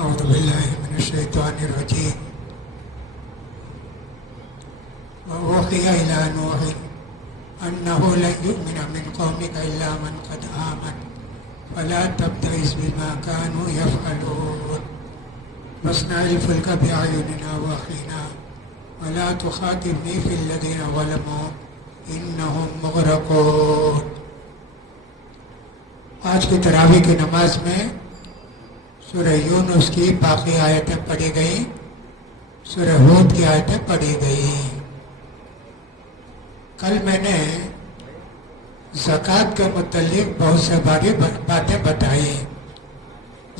أعوذ بالله من الشيطان الرجيم وأوحي إلى نوح أنه لن يؤمن من قومك إلا من قد آمن فلا تبتئس بما كانوا يفعلون واصنع الفلك بأعيننا ووحينا ولا تخاطبني في الذين ظلموا إنهم مغرقون. آج کی تراویح کی نماز میں سورہ یونس کی باقی آیتیں پڑھی گئیں، سورہ ہود کی آیتیں پڑھی گئیں. کل میں نے زکوٰۃ کے متعلق بہت سے باری باتیں بتائی.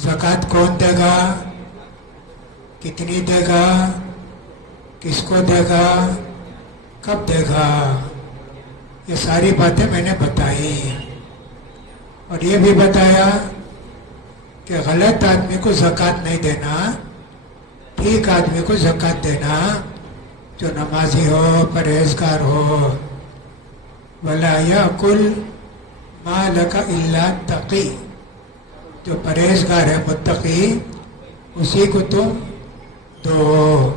زکوٰۃ کون دے گا، کتنی دے گا، کس کو دے گا، کب دے گا، یہ ساری باتیں میں نے بتائی. اور یہ بھی بتایا کہ غلط آدمی کو زکوٰۃ نہیں دینا، ٹھیک آدمی کو زکوٰۃ دینا، جو نمازی ہو، پرہیزگار ہو. وَلَا يَأْكُلْ مَالَكَ إِلَّا تَقِي، جو پرہیزگار ہے، متقی، اسی کو تم دو.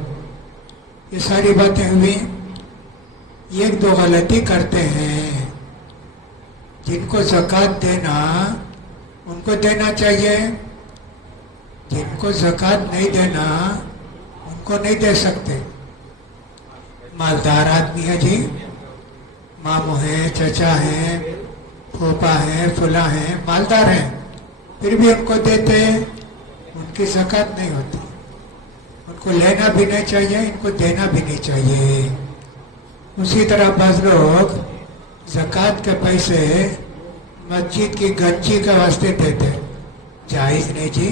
یہ ساری باتیں ہوئی. ایک دو غلطی کرتے ہیں. جن کو زکوٰۃ دینا ان کو دینا چاہیے، جن کو زکوٰۃ نہیں دینا ان کو نہیں دے سکتے. مالدار آدمی ہے جی، ماموں ہیں، چچا ہیں، پھوپھا ہیں، فلاں ہیں، مالدار ہیں، پھر بھی ان کو دیتے، ان کی زکوٰۃ نہیں ہوتی. ان کو لینا بھی نہیں چاہیے، ان کو دینا بھی نہیں چاہیے. اسی طرح بعض لوگ زکوٰۃ کے پیسے مسجد کی گنجی کے واسطے دیتے، جائز نہیں جی.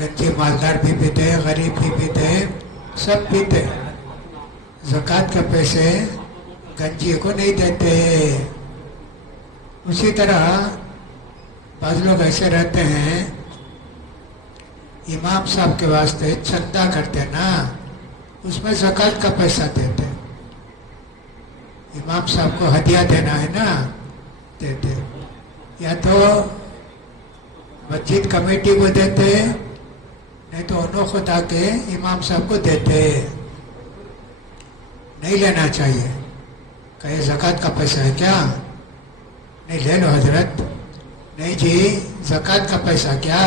گنجی مالدار بھی پیتے، غریب بھی پیتے، سب پیتے. زکوٰۃ کے پیسے گنجی کو نہیں دیتے. اسی طرح بعض لوگ ایسے رہتے ہیں، امام صاحب کے واسطے چندہ کرتے نا، اس میں زکوٰۃ کا پیسہ دیتے. امام صاحب کو ہدیہ دینا ہے نا، دیتے. یا تو مسجد کمیٹی کو دیتے، نہیں تو انہوں خدا کے امام صاحب کو دیتے. نہیں لینا چاہیے. کہ یہ زکوٰۃ کا پیسہ ہے کیا؟ نہیں، لے لو حضرت. نہیں جی، زکوٰۃ کا پیسہ کیا؟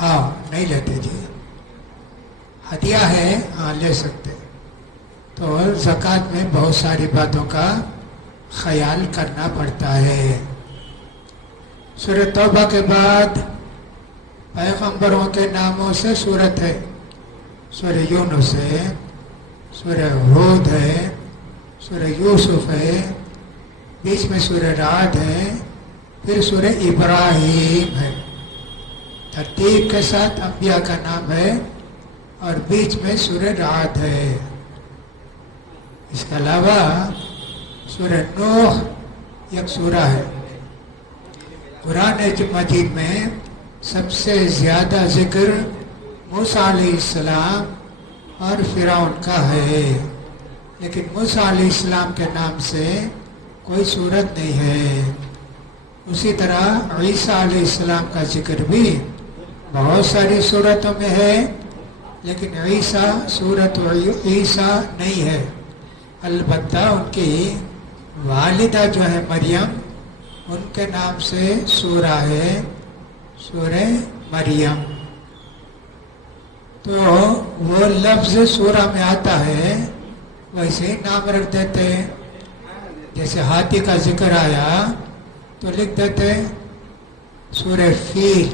ہاں، نہیں لیتے جی. ہدیہ ہے، ہاں لے سکتے. تو زکوٰۃ میں بہت ساری باتوں کا خیال کرنا پڑتا ہے. سورہ توبہ کے بعد پیغمبروں کے ناموں سے سورت ہے. سورہ یونس ہے، سورہ ہود ہے، سورہ یوسف ہے، بیچ میں سورہ رعد ہے، پھر سورہ ابراہیم ہے. ترتیب کے ساتھ انبیاء کا نام ہے، اور بیچ میں سورہ رعد ہے. اس کے علاوہ سورہ نوح ایک سورہ ہے. قرآن مجید میں سب سے زیادہ ذکر موسیٰ علیہ السلام اور فرعون کا ہے، لیکن موسیٰ علیہ السلام کے نام سے کوئی سورت نہیں ہے. اسی طرح عیسیٰ علیہ السلام کا ذکر بھی بہت ساری سورتوں میں ہے، لیکن عیسیٰ سورت عیسیٰ نہیں ہے. البتہ ان کی والدہ جو ہے مریم، ان کے نام سے سورہ ہے، سورہ مریم. تو وہ لفظ سورہ میں آتا ہے، ویسے ہی نام رکھ دیتے. جیسے ہاتھی کا ذکر آیا تو لکھ دیتے سورہ فیل،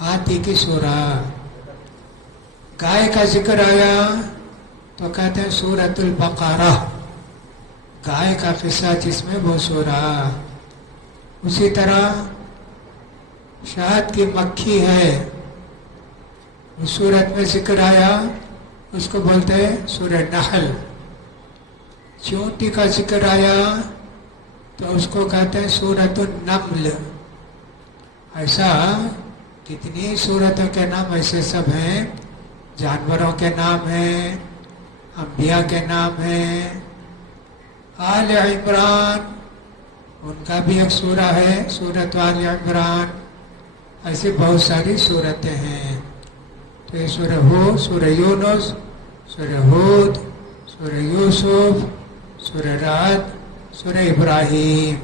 ہاتھی کی سورہ. گائے کا ذکر آیا تو کہتے ہیں سورۃ البقرہ، گائے کا قصہ جس میں وہ سورہ. اسی طرح شہد کی مکھی ہے، اس سورت میں ذکر آیا، اس کو بولتے ہیں سورہ نحل. چونٹی کا ذکر آیا تو اس کو کہتے ہیں سورۃ النمل. ایسا کتنی سورتوں کے نام ایسے سب ہیں. جانوروں کے نام ہیں، انبیاء کے نام ہیں. آل عمران، ان کا بھی ایک سورہ ہے، سورۃ آل عمران. ایسی بہت ساری صورتیں ہیں. تو یہ سورہ ہود، سورہ یونس، سورہ ہود، سورہ یوسف، سورہ رعد، سورہ ابراہیم.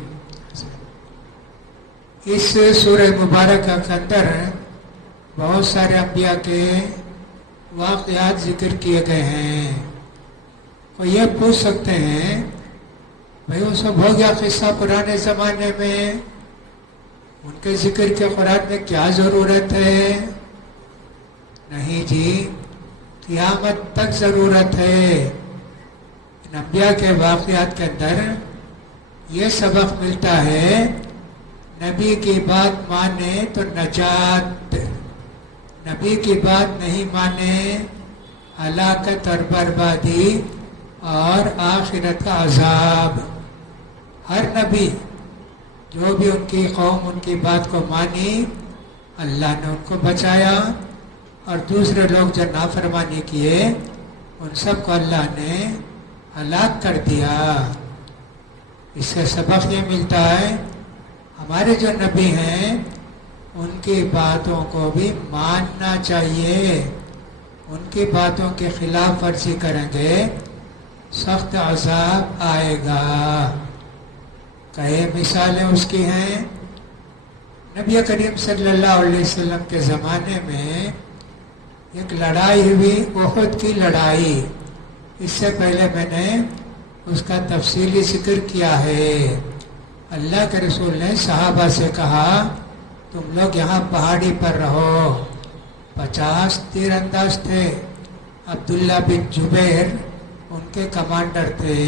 اس سورہ مبارکہ کے اندر بہت سارے انبیاء کے واقعات ذکر کیے گئے ہیں. وہ یہ پوچھ سکتے ہیں بھائی وہ سب ہو گیا قصہ پرانے زمانے میں، ان کے ذکر کے قرآن میں کیا ضرورت ہے؟ نہیں جی، قیامت تک ضرورت ہے. ان انبیاء کے واقعات کے اندر یہ سبق ملتا ہے، نبی کی بات مانے تو نجات، نبی کی بات نہیں مانے ہلاکت اور بربادی اور آخرت کا عذاب. ہر نبی جو بھی ان کی قوم ان کی بات کو مانی، اللہ نے ان کو بچایا، اور دوسرے لوگ جو نافرمانی کیے ان سب کو اللہ نے ہلاک کر دیا. اس سے سبق یہ ملتا ہے ہمارے جو نبی ہیں ان کی باتوں کو بھی ماننا چاہیے. ان کی باتوں کے خلاف ورزی کریں گے سخت عذاب آئے گا. کئی مثالیں اس کی ہیں. نبی کریم صلی اللہ علیہ وسلم کے زمانے میں ایک لڑائی ہوئی، احد کی لڑائی. اس سے پہلے میں نے اس کا تفصیلی ذکر کیا ہے. اللہ کے رسول نے صحابہ سے کہا تم لوگ یہاں پہاڑی پر رہو. 50 تیر انداز تھے. عبداللہ بن جبیر ان کے کمانڈر تھے.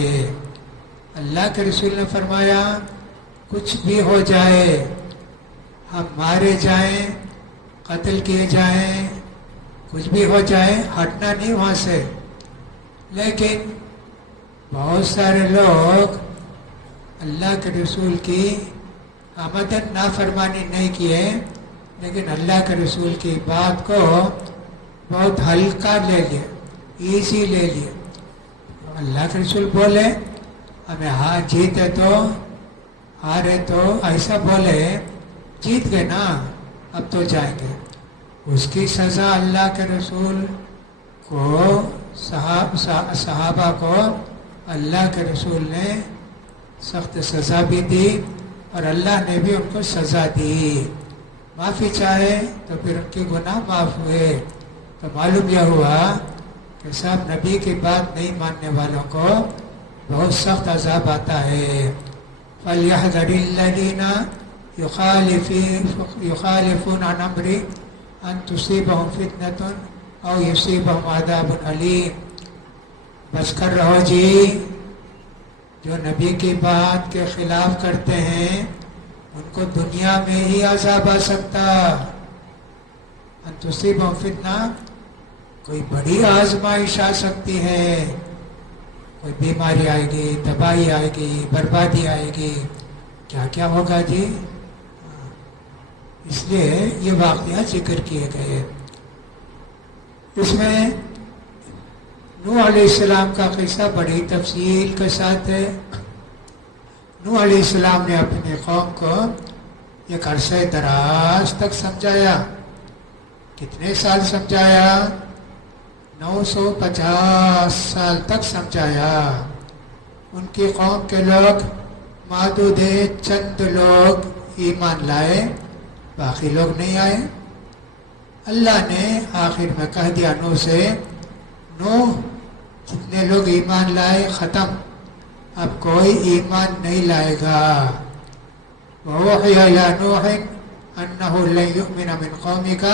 اللہ کے رسول نے فرمایا کچھ بھی ہو جائے، ہم مارے جائیں، قتل کیے جائیں، کچھ بھی ہو جائے، ہٹنا نہیں وہاں سے. لیکن بہت سارے لوگ اللہ کے رسول کی آمدن نافرمانی نہیں کیے، لیکن اللہ کے رسول کی بات کو بہت ہلکا لے لیے، ایزی لے لیے. اللہ کے رسول بولے ہمیں ہاں جیتے تو ہارے تو ایسا بولے، جیت گئے نا اب تو جائیں گے. اس کی سزا اللہ کے رسول کو صحابہ کو اللہ کے رسول نے سخت سزا بھی دی، اور اللہ نے بھی ان کو سزا دی. معافی چاہے تو پھر ان کی گناہ معاف ہوئے. تو معلوم یہ ہوا کہ سب نبی کی بات نہیں ماننے والوں کو بہت سخت عذاب آتا ہے. فَلْيَحْذَرِ الَّذِينَ يُخَالِفُونَ عَنْ أَمْرِهِ أَن تُصِيبَهُمْ فِتْنَةٌ أَوْ يُصِيبَهُمْ عَذَابٌ أَلِيمٌ. بچ کر رہو جی، جو نبی کی بات کے خلاف کرتے ہیں ان کو دنیا میں ہی عذاب آ سکتا. ان تصیبہم فتنہ، کوئی بڑی آزمائش آ سکتی ہے، کوئی بیماری آئے گی، تباہی آئے گی، بربادی آئے گی، کیا کیا ہوگا جی. اس لیے یہ واقعہ ذکر کیے گئے. اس میں نوح علیہ السلام کا قصہ بڑی تفصیل کے ساتھ ہے. نوح علیہ السلام نے اپنے قوم کو ایک عرصہ دراز تک سمجھایا. کتنے سال سمجھایا؟ 950 سال تک سمجھایا. ان کی قوم کے لوگ معدود چند لوگ ایمان لائے، باقی لوگ نہیں آئے. اللہ نے آخر میں کہہ دیا نوح سے، نوح جتنے لوگ ایمان لائے ختم، اب کوئی ایمان نہیں لائے گا. وَأُوحِيَ إِلَىٰ نُوحٍ أَنَّهُ لَن يُؤْمِنَ مِنْ قَوْمِكَ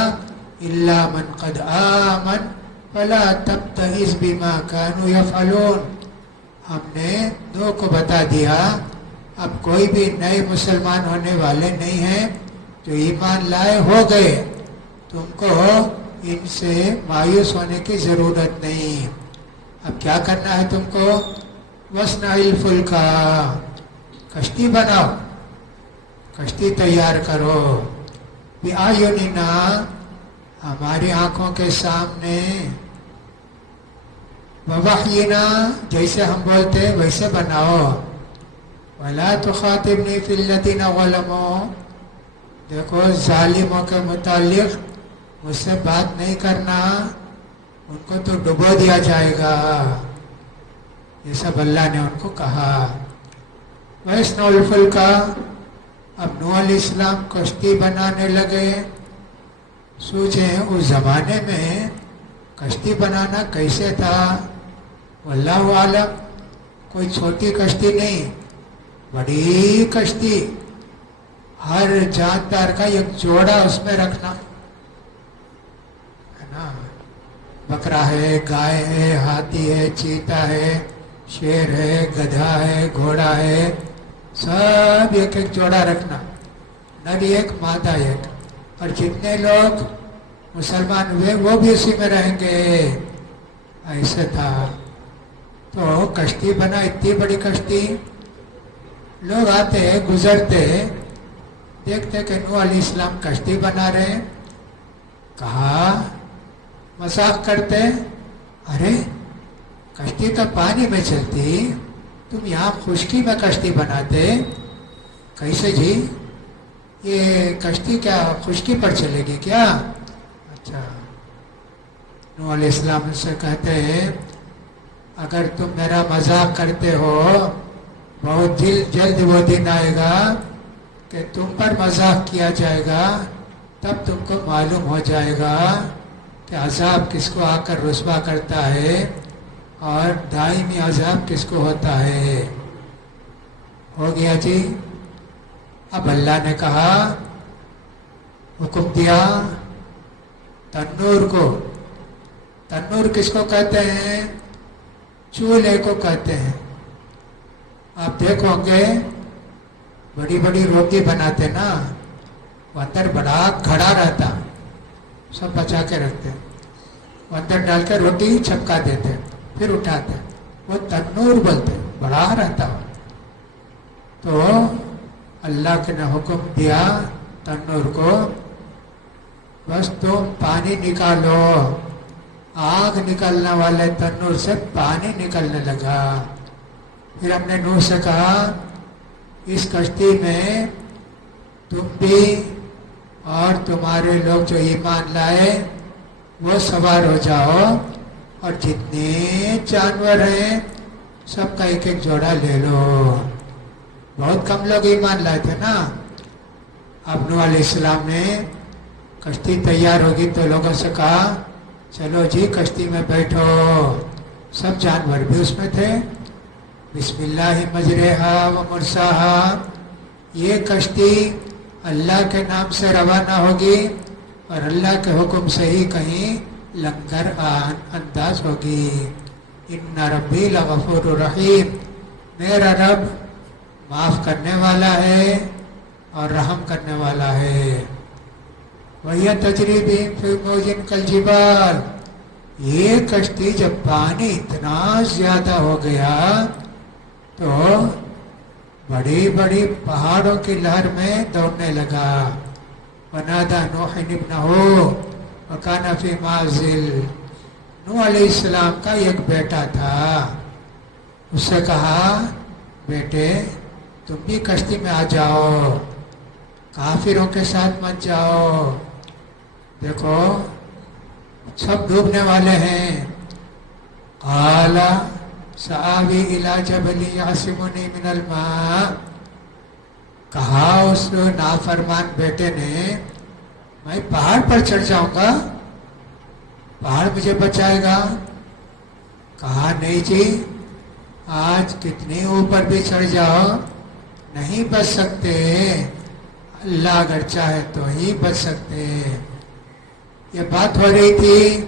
إِلَّا مَنْ قَدْ آمَنَ فَلَا تَبْتَئِسْ بِمَا كَانُوا يَفْعَلُونَ. ہم نے نوح کو بتا دیا اب کوئی بھی نئے مسلمان ہونے والے نہیں ہیں، جو ایمان لائے ہو گئے، تم کو ان سے مایوس ہونے کی ضرورت نہیں. اب کیا کرنا ہے تم کو؟ وَاصْنَعِ الْفُلْكَ، کشتی بناؤ، کشتی تیار کرو. بِأَعْيُنِنَا، ہماری آنکھوں کے سامنے. وَوَحْيِنَا، جیسے ہم بولتے ویسے بناؤ. وَلَا تُخَاطِبْنِي فِي الَّذِينَ ظَلَمُوا، دیکھو ظالموں کے متعلق مجھ سے بات نہیں کرنا، ان کو تو ڈبو دیا جائے گا. یہ سب اللہ نے ان کو کہا. ویسنو الفلک کا اب نوح علیہ السلام کشتی بنانے لگے. سوچیں اس زمانے میں کشتی بنانا کیسے تھا. واللہ عالم. کوئی چھوٹی کشتی نہیں، بڑی کشتی، ہر جاندار کا ایک جوڑا اس میں رکھنا ہے نا. بکرا ہے، گائے ہے، ہاتھی ہے، چیتا ہے، شیر ہے، گدھا ہے، گھوڑا ہے، سب ایک ایک جوڑا رکھنا، نر ایک مادہ ایک. اور جتنے لوگ مسلمان ہوئے وہ بھی اسی میں رہیں گے. ایسے تھا. تو کشتی بنا، اتنی بڑی کشتی. لوگ آتے گزرتے دیکھتے کہ نوح علیہ السلام کشتی بنا رہے. کہا مذاق کرتے، ارے کشتی تو پانی میں چلتی، تم یہاں خشکی میں کشتی بناتے، کیسے جی؟ یہ کشتی کیا خشکی پر چلے گی کیا؟ اچھا. نوح علیہ السلام سے کہتے ہیں اگر تم میرا مذاق کرتے ہو بہت جلد وہ دن آئے گا کہ تم پر مذاق کیا جائے گا، تب تم کو معلوم ہو جائے گا کہ عذاب کس کو آ کر رسوا کرتا ہے اور دائمی عذاب کس کو ہوتا ہے. ہو گیا جی. اب اللہ نے کہا، حکم دیا تنور کو. تنور کس کو کہتے ہیں؟ چولہے کو کہتے ہیں. آپ دیکھو گے بڑی بڑی روٹی بناتے نا، وہ اندر بڑا کھڑا رہتا، سب بچا کے رکھتے، وہ اندر ڈال کے روٹی چھپکا دیتے پھر اٹھاتے، وہ تنور بولتے، بڑا رہتا. تو اللہ کے نے حکم دیا تنور کو، بس تم پانی نکالو. آگ نکلنے والے تنور سے پانی نکلنے لگا. پھر ہم نے نوح سے کہا اس کشتی میں تم بھی اور تمہارے لوگ جو ایمان لائے وہ سوار ہو جاؤ، اور جتنے جانور ہیں سب کا ایک ایک جوڑا لے لو. بہت کم لوگ ایمان لائے تھے نا. اب نوح علیہ السلام نے کشتی تیار ہوگی تو لوگوں سے کہا چلو جی کشتی میں بیٹھو. سب جانور بھی اس میں تھے. بسم اللہ مجریہا و مرساہا. یہ کشتی اللہ کے نام سے روانہ ہوگی اور اللہ کے حکم سے ہی کہیں لنگر انداز ہوگی. ان ربی لغفور رحیم. میرا رب معاف کرنے والا ہے اور رحم کرنے والا ہے. وَهِيَ تَجْرِي بِهِمْ فِي مَوْجٍ كَالْجِبَالِ. یہ کشتی جب پانی اتنا زیادہ ہو گیا تو بڑی بڑی پہاڑوں کی لہر میں دوڑنے لگا. وَنَادَى نُوحٌ ابْنَهُ وَكَانَ فِي مَعْزِلٍ. نوح علیہ السلام کا ایک بیٹا تھا. اس سے کہا بیٹے تم بھی کشتی میں آ جاؤ، کافروں کے ساتھ مت جاؤ. دیکھو سب ڈوبنے والے ہیں. قال سآوی الی جبل یعصمنی من الماء. کہا اس نافرمان بیٹے نے میں پہاڑ پر چڑھ جاؤں گا، پہاڑ مجھے بچائے گا. کہا نہیں جی، آج کتنے اوپر بھی چڑھ جاؤ نہیں بچ سکتے، اللہ اگر چاہے تو ہی بچ سکتے. یہ بات ہو رہی تھی،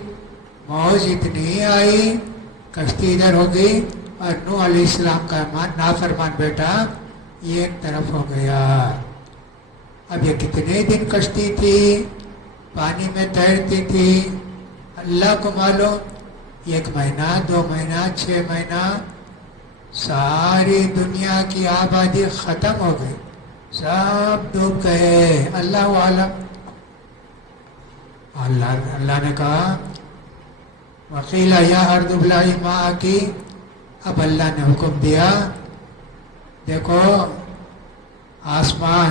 موج اتنی آئی، کشتی ادھر ہو گئی اور نوح علیہ السلام کا نافرمان بیٹا یہ ایک طرف ہو گیا. اب یہ کتنے دن کشتی تھی، پانی میں تیرتی تھی، اللہ کو معلوم. 1 مہینہ، 2 مہینہ، 6 مہینہ، ساری دنیا کی آبادی ختم ہو گئی، سب ڈوب گئے. اللہ عالم. اللہ نے کہا وقیل یا ارض ابلعی ماءکی. اب اللہ نے حکم دیا دیکھو آسمان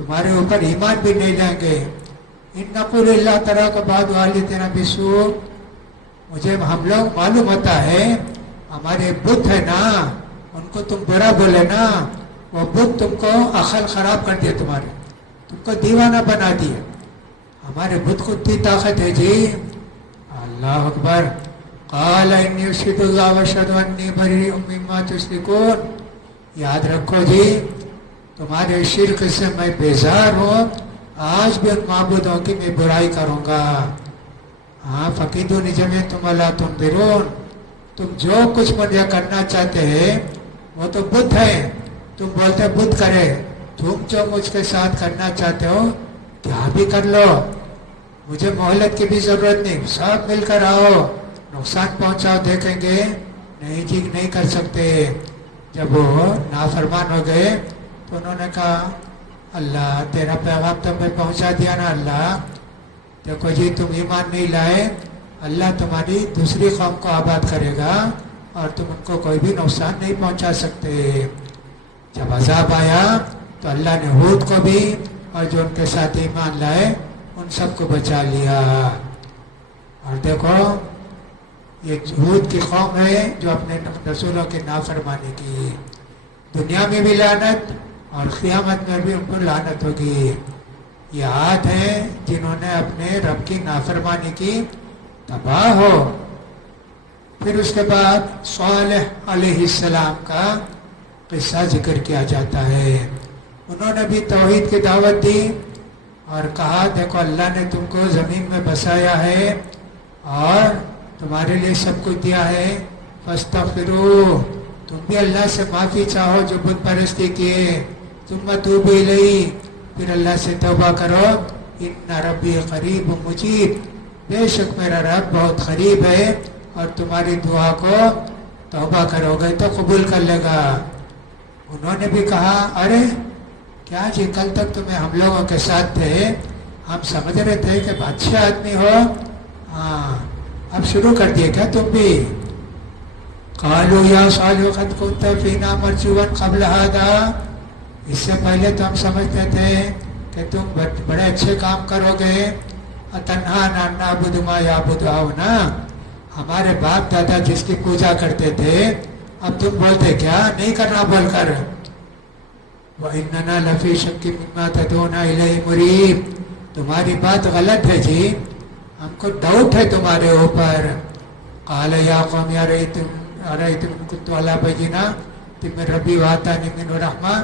تمہارے اوپر ایمان بھی نہیں لائیں گے. ان نقول اللہ تعالیٰ کا بعد والی تیرا بسو. مجھے ہم لوگ معلوم ہوتا ہے ہمارے بت ہے نا ان کو تم برا بولے نا, وہ بت تم کو عقل خراب کر دیا, تم کو دیوانہ بنا دیا. ہمارے بت کو اتنی طاقت ہے جی. اللہ اکبر. قال انی اشہد اللہ واشہد انی بریء مما تشرکون. یاد رکھو جی تمہارے شرک سے میں بیزار ہوں, آج بھی ان معبودوں کی میں برائی کروں گا. ہاں فقیدونی جمیعتم ولا تنظرون. تم جو کچھ مجھے کرنا چاہتے ہیں وہ تو بت ہے, تم بولتے بت کرے. تم جو مجھ کے ساتھ کرنا چاہتے ہو کیا بھی کر لو, مجھے مہلت کی بھی ضرورت نہیں. سب مل کر آؤ, نقصان پہنچاؤ, دیکھیں گے. نہیں جی نہیں کر سکتے. جب وہ نافرمان ہو گئے تو انہوں نے کہا اللہ تیرا پیغام تو میں پہنچا دیا نا. اللہ دیکھو جی تم ایمان نہیں لائے, اللہ تمہاری دوسری قوم کو آباد کرے گا اور تم ان کو کوئی بھی نقصان نہیں پہنچا سکتے. جب عذاب آیا تو اللہ نے ہود کو بھی اور جو ان کے ساتھ ایمان لائے ان سب کو بچا لیا. اور دیکھو یہ ہود کی قوم ہے جو اپنے رسولوں کی نافرمانی کی. دنیا میں بھی لعنت اور قیامت میں بھی ان پر لعنت ہوگی. یہ عاد ہیں جنہوں نے اپنے رب کی نافرمانی کی, تباہ ہو. پھر اس کے بعد صالح علیہ السلام کا قصہ ذکر کیا جاتا ہے. انہوں نے بھی توحید کی دعوت دی اور کہا دیکھو اللہ نے تم کو زمین میں بسایا ہے اور تمہارے لیے سب کچھ دیا ہے. فاستغفروا, تم بھی اللہ سے معافی چاہو جو بت پرستی کیے. ثم توبوا الیہ, پھر اللہ سے توبہ کرو. ان ربی قریب مجیب, بے شک میرا رب بہت قریب ہے اور تمہاری دعا کو توبہ کرو گے تو قبول کر لے گا. انہوں نے بھی کہا ارے کیا جی کل تک تمہیں ہم لوگوں کے ساتھ تھے, ہم سمجھ رہے تھے کہ اچھے آدمی ہو, ہاں اب شروع کر دیے کیا تم بھی. قالوا یا صالح قد كنت فینا مرجوا قبل هذا, اس سے پہلے تو ہم سمجھتے تھے کہ تم بڑے اچھے کام کرو گے. اتنہانا عن نعبد ما یعبد آباؤنا, ہمارے باپ دادا جس کی پوجا کرتے تھے اب تم بولتے کیا نہیں کرنا بول کر. وَإِنَّنَا لَفِي شَكٍّ مِّمَّا تَدْعُونَا إِلَيْهِ مُرِيبٍ, تمہاری بات غلط ہے جی, ہم کو ڈاؤٹ ہے تمہارے اوپر. قَالَ يَا قَوْمِ أَرَأَيْتُمْ إِن كُنتُ عَلَىٰ بَيِّنَةٍ مِّن رَّبِّي وَآتَانِي مِنْهُ رَحْمَةً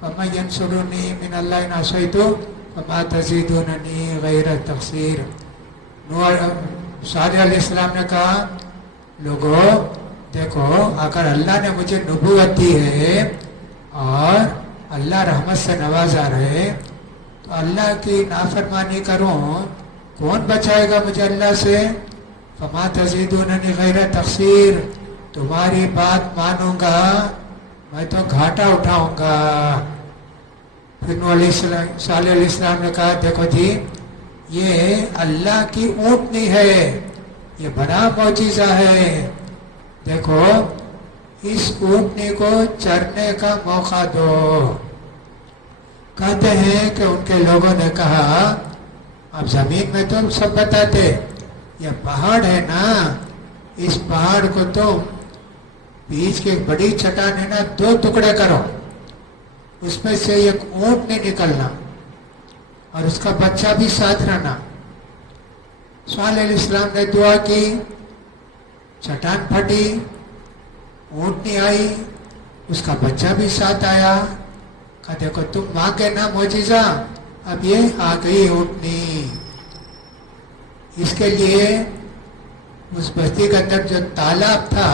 فَمَن يَنصُرُنِي مِنَ اللَّهِ إِنْ عَصَيْتُهُ فَمَا تَزِيدُونَنِي غَيْرَ تَخْسِيرٍ. صالح علیہ السلام نے کہا لوگو دیکھو اگر اللہ نے مجھے نبوت دی ہے اور اللہ رحمت سے نوازا رہے تو اللہ کی نافرمانی کروں, کون بچائے گا مجھے اللہ سے. فما تزیدوننی غیر تقصیر, تمہاری بات مانوں گا میں تو گھاٹا اٹھاؤں گا. پھر صالح علیہ السلام نے کہا دیکھو جی یہ اللہ کی اونٹنی ہے, یہ بڑا معجزہ ہے. دیکھو اس اونٹنی کو چرنے کا موقع دو. کہتے ہیں کہ ان کے لوگوں نے کہا اب زمین میں تو سب بتاتے یہ پہاڑ ہے نا, اس پہاڑ کو تم بیچ کی ایک بڑی چٹان ہے نا 2 ٹکڑے کرو, اس میں سے ایک اونٹ نہیں نکلنا اور اس کا بچہ بھی ساتھ رہنا. صالح علیہ السلام نے دعا کی, چٹان پھٹی, اونٹنی آئی, اس کا بچہ بھی ساتھ آیا. کہا دیکھو تم مانگے نا معجزہ, اب یہ آ گئی اونٹنی. اس کے لیے اس بستی کے اندر جو تالاب تھا,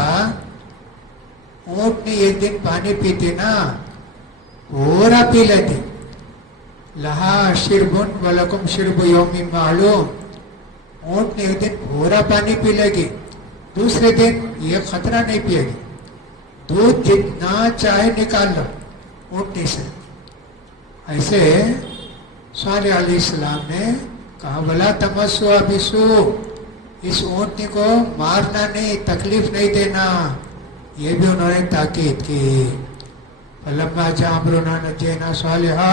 اونٹنی ایک دن پانی پیتی نا پورا پی لیتی. لہا شربن ولکم شرب یوم معلوم, اونٹنی ایک دن پورا پانی پی لے گی, دوسرے دن یہ خطرہ نہیں پیے گی. دودھ جتنا چاہے نکال لو اونٹنی سے. ایسے صالح علیہ السلام نے کہا ولا تمسوا بسوء, اس اونٹنی کو مارنا نہیں, تکلیف نہیں دینا. یہ بھی انہوں نے تاکید کی. فلما جاء امرنا نجینا صالحا,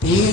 3